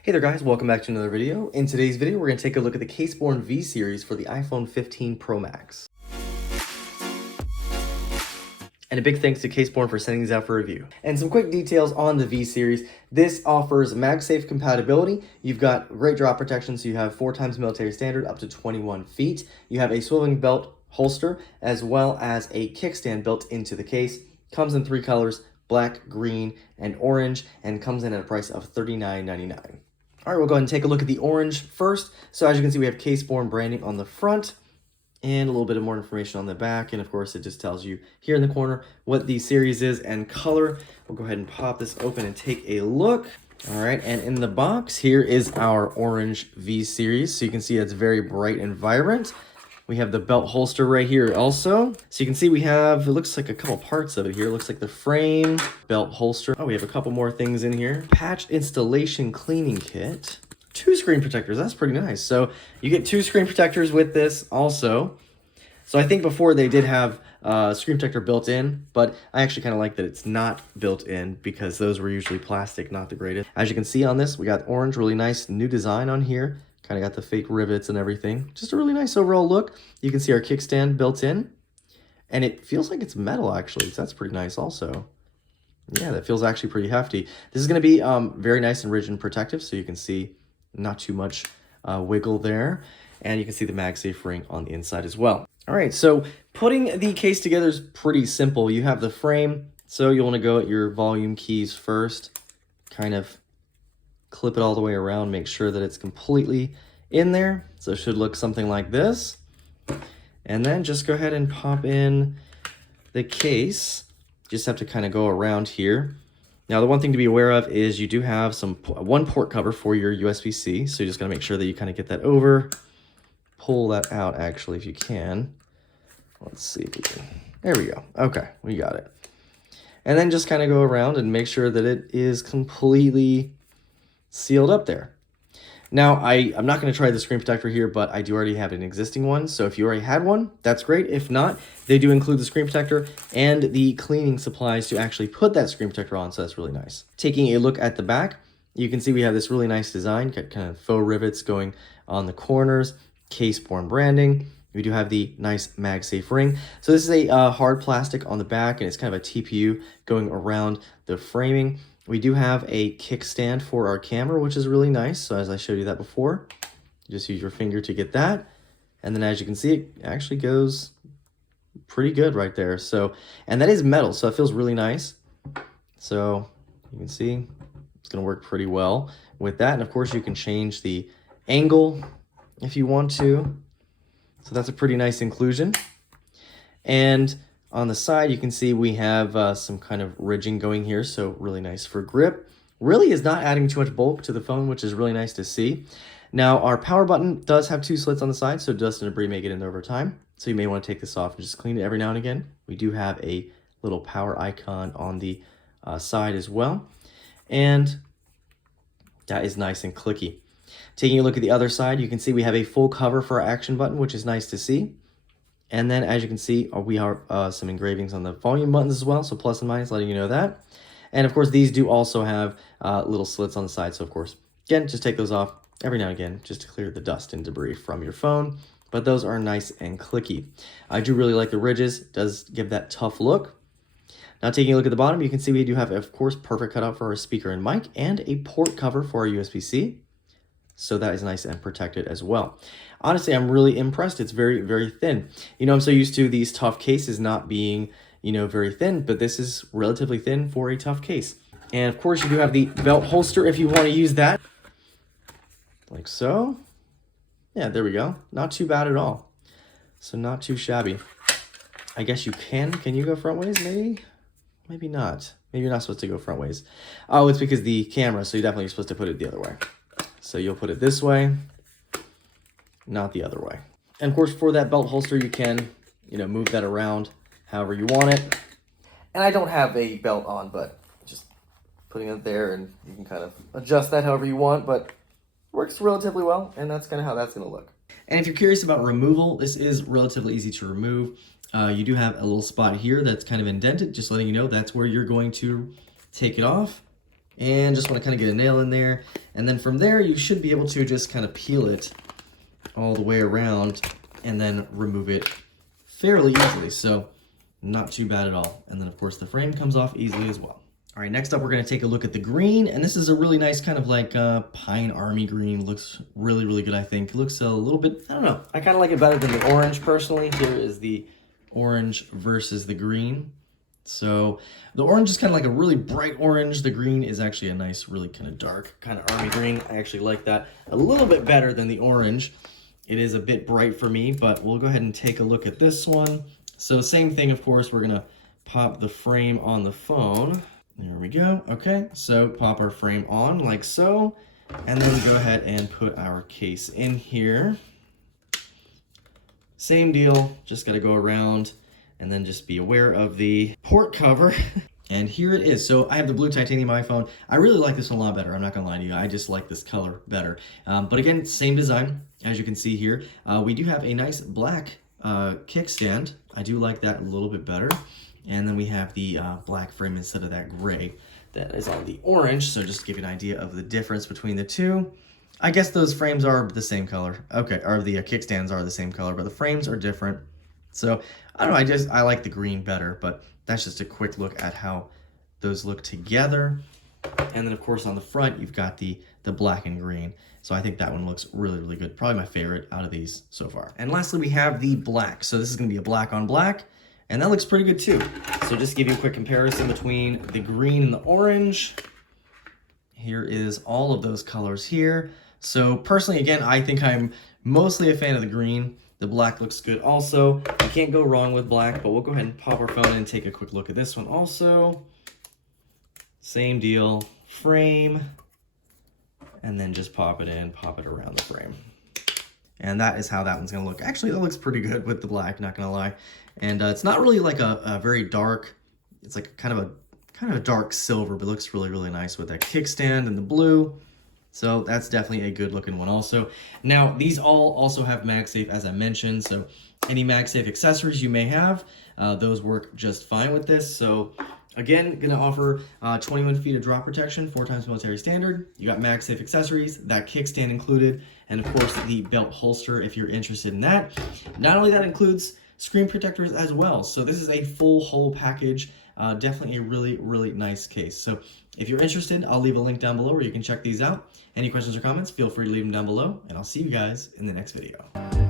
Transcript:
Hey there guys, welcome back to another video. In today's video, we're going to take a look at the Caseborne V Series for the iPhone 15 Pro Max. And a big thanks to Caseborne for sending these out for review. And some quick details on the V Series. This offers MagSafe compatibility. You've got great drop protection, so you have 4x military standard up to 21 feet. You have a swiveling belt holster, as well as a kickstand built into the case. Comes in 3 colors, black, green, and orange, and comes in at a price of $39.99. All right, we'll go ahead and take a look at the orange first. So as you can see, we have Caseborne branding on the front and a little bit of more information on the back. And of course, it just tells you here in the corner what the series is and color. We'll go ahead and pop this open and take a look. All right, and in the box, here is our orange V Series. So you can see it's very bright and vibrant. We have the belt holster right here also. So you can see we have, it looks like a couple parts of it here. It looks like the frame, belt holster. Oh, we have a couple more things in here. Patch installation cleaning kit. 2 screen protectors, that's pretty nice. So you get 2 screen protectors with this also. So I think before they did have screen protector built in, but I actually kind of like that it's not built in because those were usually plastic, not the greatest. As you can see on this, we got orange, really nice new design on here. Kind of got the fake rivets and everything. Just a really nice overall look. You can see our kickstand built in. And it feels like it's metal, actually. So that's pretty nice also. Yeah, that feels actually pretty hefty. This is going to be very nice and rigid and protective. So you can see not too much wiggle there. And you can see the MagSafe ring on the inside as well. All right, so putting the case together is pretty simple. You have the frame. So you'll want to go at your volume keys first. Kind of clip it all the way around, make sure that it's completely in there. So it should look something like this. And then just go ahead and pop in the case. Just have to kind of go around here. Now, the one thing to be aware of is you do have one port cover for your USB-C. So you just got to make sure that you kind of get that over. Pull that out, actually, if you can. Let's see if we can. There we go. Okay, we got it. And then just kind of go around and make sure that it is completely sealed up there. Now, I'm not going to try the screen protector here, but I do already have an existing one. So if you already had one, that's great. If not, they do include the screen protector and the cleaning supplies to actually put that screen protector on. So that's really nice. Taking a look at the back, you can see we have this really nice design, got kind of faux rivets going on the corners, Caseborne branding. We do have the nice MagSafe ring. So this is a hard plastic on the back, and it's kind of a TPU going around the framing. We do have a kickstand for our camera, which is really nice. So as I showed you that before, you just use your finger to get that. And then as you can see, it actually goes pretty good right there. So, and that is metal, so it feels really nice. So you can see it's gonna work pretty well with that. And of course you can change the angle if you want to. So that's a pretty nice inclusion. And on the side, you can see we have some kind of ridging going here, so really nice for grip. Really is not adding too much bulk to the phone, which is really nice to see. Now, our power button does have 2 slits on the side, so dust and debris may get in there over time. So you may want to take this off and just clean it every now and again. We do have a little power icon on the side as well. And that is nice and clicky. Taking a look at the other side, you can see we have a full cover for our action button, which is nice to see. And then, as you can see, we have some engravings on the volume buttons as well, so plus and minus, letting you know that. And of course, these do also have little slits on the side, so of course, again, just take those off every now and again, just to clear the dust and debris from your phone. But those are nice and clicky. I do really like the ridges, it does give that tough look. Now, taking a look at the bottom, you can see we do have, of course, perfect cutout for our speaker and mic, and a port cover for our USB-C. So that is nice and protected as well. Honestly, I'm really impressed. It's very, very thin. You know, I'm so used to these tough cases not being, you know, very thin, but this is relatively thin for a tough case. And of course, you do have the belt holster if you want to use that. Like so. Yeah, there we go. Not too bad at all. So not too shabby. I guess you can. Can you go front ways? Maybe? Maybe not. Maybe you're not supposed to go front ways. Oh, it's because the camera, so you're definitely supposed to put it the other way. So you'll put it this way, not the other way. And of course, for that belt holster, you can, you know, move that around however you want it. And I don't have a belt on, but just putting it there, and you can kind of adjust that however you want, but works relatively well, and that's kind of how that's going to look. And if you're curious about removal, this is relatively easy to remove. You do have a little spot here that's kind of indented, just letting you know that's where you're going to take it off. And just want to kind of get a nail in there. And then from there, you should be able to just kind of peel it all the way around and then remove it fairly easily. So not too bad at all. And then of course the frame comes off easily as well. All right, next up, we're gonna take a look at the green, and this is a really nice kind of like pine army green. Looks really, really good, I think. It looks a little bit, I don't know. I kind of like it better than the orange personally. Here is the orange versus the green. So the orange is kind of like a really bright orange. The green is actually a nice, really kind of dark kind of army green. I actually like that a little bit better than the orange. It is a bit bright for me, but we'll go ahead and take a look at this one. So same thing, of course, we're gonna pop the frame on the phone. There we go. Okay, so pop our frame on like so, and then go ahead and put our case in here. Same deal, just gotta go around and then just be aware of the port cover. And here it is. So I have the blue titanium iPhone. I really like this one a lot better. I'm not gonna lie to you. I just like this color better. But again, same design, as you can see here. We do have a nice black kickstand. I do like that a little bit better. And then we have the black frame instead of that gray that is on the orange. So just to give you an idea of the difference between the two. I guess those frames are the same color. Okay, or the kickstands are the same color, but the frames are different. So I don't know, I like the green better, but that's just a quick look at how those look together. And then of course on the front, you've got the black and green. So I think that one looks really, really good. Probably my favorite out of these so far. And lastly, we have the black. So this is gonna be a black on black. And that looks pretty good too. So just to give you a quick comparison between the green and the orange. Here is all of those colors here. So personally, again, I think I'm mostly a fan of the green. The black looks good also. You can't go wrong with black, but we'll go ahead and pop our phone in and take a quick look at this one also. Same deal, frame, and then just pop it in, pop it around the frame. And that is how that one's gonna look. Actually, that looks pretty good with the black, not gonna lie. And it's not really like a very dark, it's like kind of a dark silver, but looks really, really nice with that kickstand and the blue. So that's definitely a good looking one also. Now, these all also have MagSafe, as I mentioned. So any MagSafe accessories you may have, those work just fine with this. So again, gonna offer 21 feet of drop protection, 4 times military standard. You got MagSafe accessories, that kickstand included, and of course the belt holster if you're interested in that. Not only that, includes screen protectors as well. So this is a full whole package. Definitely a really, really nice case. So if you're interested, I'll leave a link down below where you can check these out. Any questions or comments, feel free to leave them down below, and I'll see you guys in the next video.